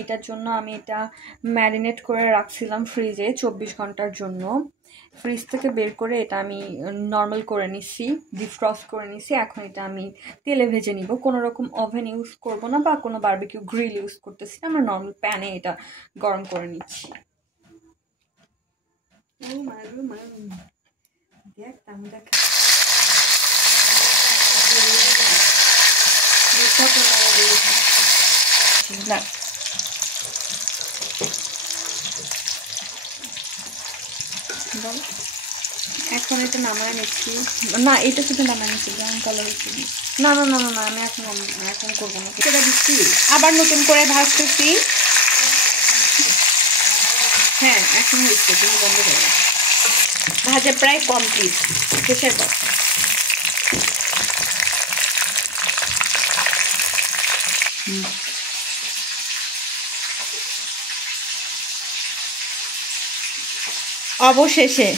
এটার জন্য আমি এটা ম্যারিনেট করে রাখছিলাম ফ্রিজে 24 ঘন্টার জন্য। ফ্রিজ থেকে বের করে এটা আমি নর্মাল করে নিচ্ছি, ডিফ্রস্ট করে নিচ্ছি। এখন এটা আমি তেলে ভেজে নিব, কোনো রকম ওভেন ইউজ করব না বা কোনো বারবিকিউ গ্রিল ইউজ করতেছি না, আমরা নর্মাল প্যানে এটা গরম করে নিচ্ছি। এখন এটা নামায় নিচ্ছি, না এটা শুধু নামায় নিচ্ছি, ব্রাউন কালার হচ্ছে। না না না না না আমি এখন করবো না, সেটা দিচ্ছি আবার নতুন করে ভাজতেছি। হ্যাঁ এখন হচ্ছে, তুমি বন্ধ করো। ভাজা প্রায় কমপ্লিট, শেষের পর। অবশেষে